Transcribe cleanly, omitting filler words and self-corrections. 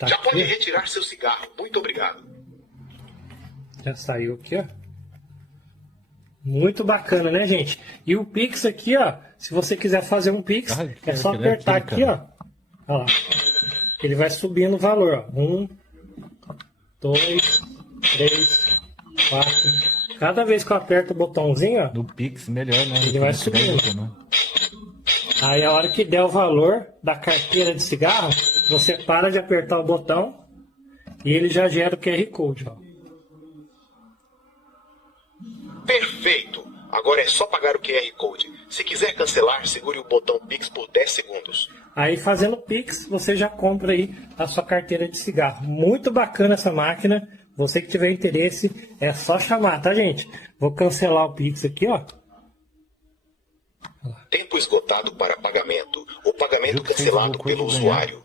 Tá Já aqui. pode retirar seu cigarro. Muito obrigado. Já saiu aqui, ó. Muito bacana, né, gente? E o Pix aqui, ó. Se você quiser fazer um Pix, é só apertar aqui, ó. Olha lá. Ele vai subindo o valor, ó. 1, 2, 3, 4. Cada vez que eu aperto o botãozinho, ó, No Pix, melhor, né? ele vai subindo. Aí a hora que der o valor da carteira de cigarro, você para de apertar o botão e ele já gera o QR Code, ó. Perfeito. Agora é só pagar o QR Code. Se quiser cancelar, segure o botão Pix por 10 segundos. Aí fazendo Pix, você já compra aí a sua carteira de cigarro. Muito bacana essa máquina. Você que tiver interesse, é só chamar, tá, gente? Vou cancelar o Pix aqui, ó. Tempo esgotado para pagamento. O pagamento Viu que fez o cancelado Goku pelo ganhar? usuário.